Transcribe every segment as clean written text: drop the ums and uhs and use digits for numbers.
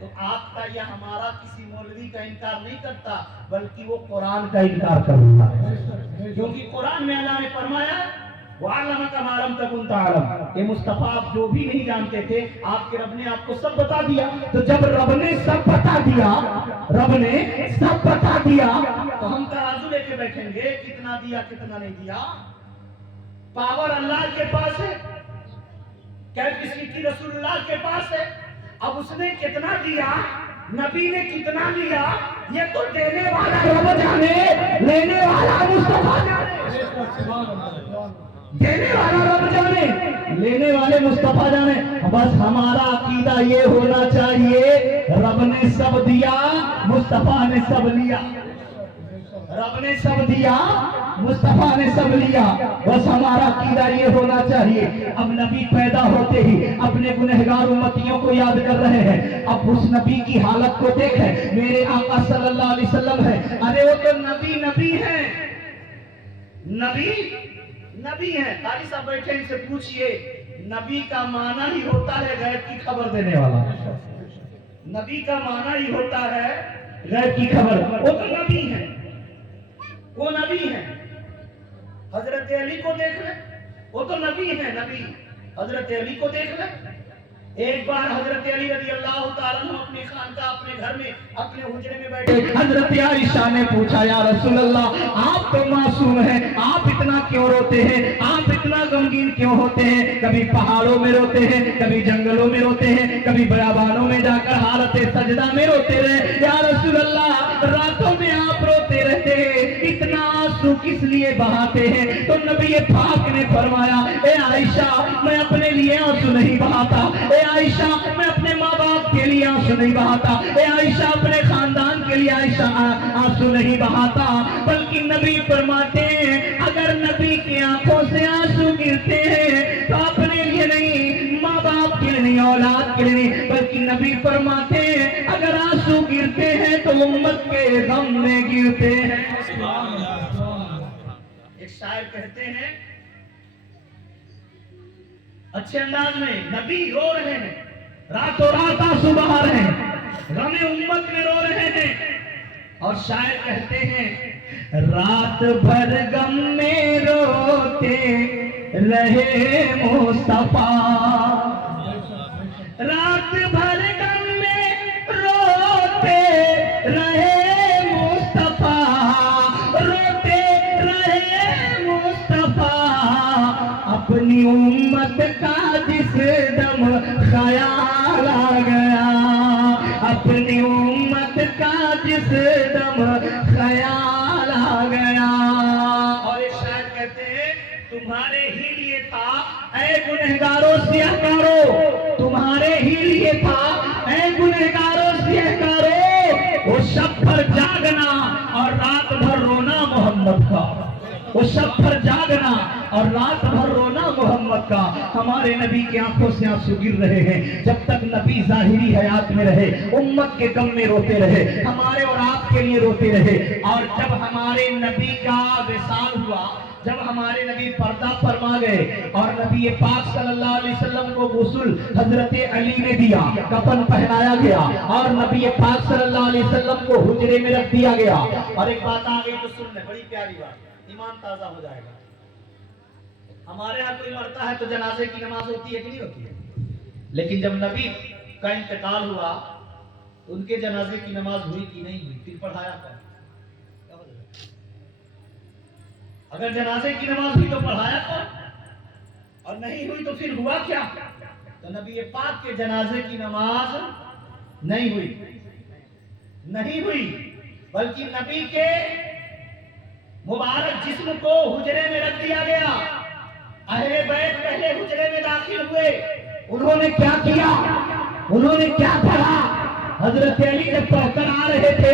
تو آپ کا یا ہمارا کسی مولوی کا انکار نہیں کرتا، بلکہ وہ قرآن کا انکار کرتا ہے، کیونکہ قرآن میں اللہ نے فرمایا وَعَلَّمَكَ مَا لَمْ تَكُنْ تَعْلَمُ کہ مصطفیٰ آپ جو بھی نہیں جانتے تھے آپ کے رب نے آپ کو سب بتا دیا۔ تو جب رب نے سب بتا دیا، رب نے سب بتا دیا، تو ہم ترازو لے کے بیٹھیں گے کتنا دیا کتنا نہیں دیا؟ پاور اللہ کے پاس ہے، کیپیسٹی رسول اللہ کے پاس ہے۔ اب اس نے کتنا دیا، نبی نے کتنا دیا، یہ تو دینے والا رب جانے، لینے والا مصطفیٰ جانے۔ دینے والا رب جانے، لینے والے مصطفیٰ جانے۔ بس ہمارا عقیدہ یہ ہونا چاہیے رب نے سب دیا، مصطفیٰ نے سب لیا۔ رب نے سب دیا، مصطفیٰ نے سب لیا، بس ہمارا عقیدہ یہ ہونا چاہیے۔ اب نبی پیدا ہوتے ہی اپنے گنہگار امتیوں کو یاد کر رہے ہیں۔ اب اس نبی کی حالت کو دیکھیں، میرے آقا صلی اللہ علیہ وسلم ہے، ارے وہ تو نبی ہے، نبی ہے۔ قاری صاحب بیٹھے ان سے پوچھئے، نبی کا معنی ہی ہوتا ہے غیب کی خبر دینے والا۔ نبی کا معنی ہی ہوتا ہے غیب کی خبر، وہ تو نبی ہے، وہ نبی ہے۔ حضرت علی کو دیکھ لیں، وہ تو نبی ہے، نبی۔ حضرت علی کو دیکھ لیں، ایک بار حضرت علی رضی اللہ تعالیٰ عنہ اپنی خانقاہ اپنے گھر میں اپنے حجرے میں بیٹھے، حضرت عائشہ نے پوچھا یا رسول اللہ آپ تو معصوم ہیں، آپ اتنا کیوں روتے ہیں، آپ اتنا غمگین کیوں ہوتے ہیں؟ کبھی پہاڑوں میں روتے ہیں، کبھی جنگلوں میں روتے ہیں، کبھی بیابانوں میں جا کر حالت سجدہ میں روتے رہے، یا رسول اللہ راتوں میں آپ روتے رہتے ہیں، اتنا آنسو کس لیے بہاتے ہیں؟ تو نبی پاک نے فرمایا اے عائشہ میں اپنے لیے آنسو نہیں بہاتا، اے عائشہ میں اپنے ماں باپ کے لیے آنسو نہیں بہاتا، اے عائشہ اپنے خاندان کے لیے عائشہ آنسو نہیں بہاتا، بلکہ نبی فرماتے ہیں اگر نبی کی آنکھوں سے آنسو گرتے ہیں تو اپنے لیے نہیں، ماں باپ کے لیے نہیں، اولاد کے لیے نہیں، بلکہ نبی فرماتے ہیں اگر آنسو گرتے ہیں تو امت کے غم میں گرتے ہیں۔ ایک شاعر کہتے ہیں اچھے انداز میں، نبی رو رہے ہیں، راتوں رات آنسو بہا رہے ہیں، غم امت میں رو رہے ہیں، اور شاعر کہتے ہیں رات بھر غم میں روتے رہے مصطفیٰ، رات بھر غم میں روتے رہے مصطفیٰ، روتے رہے مصطفیٰ، اپنی امت کا جس دم خیال آ گیا، اپنی امت کا جس دم خیال آ گیا۔ اور ایک شاعر کہتے ہیں تمہارے ہی لیے تھا اے گنہگاروں سیاہکاروں، تمہارے ہی لیے تھا اے گنہگاروں سیاہکاروں، وہ شب بھر جاگنا اور رات بھر رونا محمد کا، وہ شب بھر جاگنا اور رات بھر رونا محمد کا۔ ہمارے نبی کی آنکھوں سے آنسو گر رہے ہیں، جب تک نبی ظاہری حیات میں رہے امت کے غم میں روتے رہے، ہمارے اور آپ کے لیے روتے رہے، اور جب ہمارے نبی کا وصال ہوا، جب ہمارے نبی پردہ فرما گئے اور نبی پاک صلی اللہ علیہ وسلم کو غسل حضرت علی نے دیا، کفن پہنایا گیا اور نبی پاک صلی اللہ علیہ وسلم کو حجرے میں رکھ دیا گیا۔ اور ایک بات آ گئی تو سن لیں، بڑی پیاری بات، ایمان تازہ ہو جائے گا۔ ہمارے ہاں کوئی مرتا ہے تو جنازے کی نماز ہوتی ہے کہ نہیں ہوتی ہے؟ لیکن جب نبی کا انتقال ہوا تو ان کے جنازے کی نماز ہوئی کہ نہیں ہوئی؟ پھر پڑھایا کون؟ اگر جنازے کی نماز ہوئی تو پڑھایا کون؟ اور نہیں ہوئی تو پھر ہوا کیا؟ تو نبی پاک کے جنازے کی نماز نہیں ہوئی، نہیں ہوئی، بلکہ نبی کے مبارک جسم کو حجرے میں رکھ دیا گیا۔ اہل بیت پہلے حجرے میں داخل ہوئے، انہوں نے کیا کیا؟ انہوں نے کیا پڑھا؟ حضرت علی جب پڑھ کر آ رہے تھے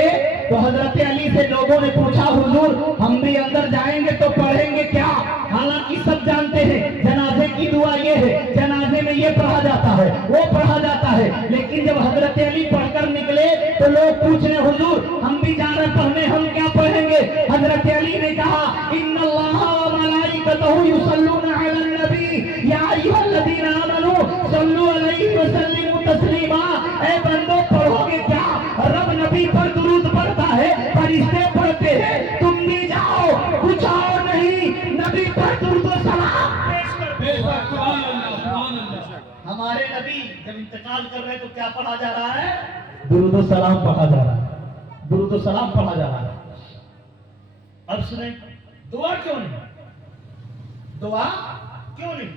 تو حضرت علی سے لوگوں نے پوچھا حضور ہم بھی اندر جائیں گے تو پڑھیں گے کیا؟ حالانکہ سب جانتے ہیں جنازے کی دعا یہ ہے، جنازے میں یہ پڑھا جاتا ہے، وہ پڑھا جاتا ہے، لیکن جب حضرت علی پڑھ کر نکلے تو لوگ پوچھ رہے حضور ہم بھی جا رہے پڑھنے، ہم کیا پڑھیں گے؟ حضرت علی نے کہا ان اللہ و ملائکتہ یصلون علی النبی یا ایھا الذین آمنوا صلوا علیہ وسلموا تسلیما، اے بندو پڑھو ہمارے نبی جب انتقال کر رہے تو کیا پڑھا جا رہا ہے؟ درود و سلام پڑھا جا رہا ہے، درود و سلام پڑھا جا رہا ہے۔ اب سنیں، دعا کیوں نہیں؟ دعا کیوں نہیں؟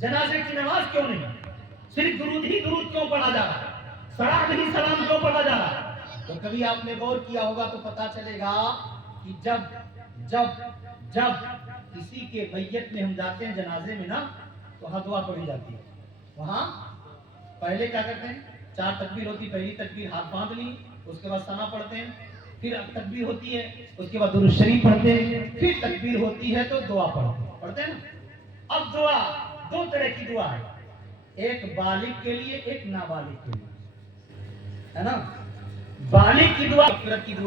جنازے کی نماز کیوں نہیں؟ صرف درود ہی درود کیوں پڑھا جا رہا ہے؟ سلام ہی سلام کیوں پڑھا جا رہا ہے؟ تو کبھی آپ نے غور کیا ہوگا تو پتا چلے گا کہ جب جب جب کسی کے میت میں ہم جاتے ہیں جنازے میں نا، تو وہاں دعا پڑھی جاتی ہے۔ وہاں پہلے کیا کرتے ہیں؟ 4 تکبیر ہوتی، پہلی تکبیر ہاتھ باندھ لی، اس کے بعد ثنا پڑھتے ہیں، پھر تکبیر ہوتی ہے، اس کے بعد درود شریف پڑھتے ہیں، پھر تکبیر ہوتی ہے تو دعا پڑھتے ہیں نا۔ اب دعا 2 طرح کی دعا ہے، ایک بالغ کے لیے، ایک نابالغ کے لیے، ہے نا؟ بالغ کی دعا مغفرت کی دعا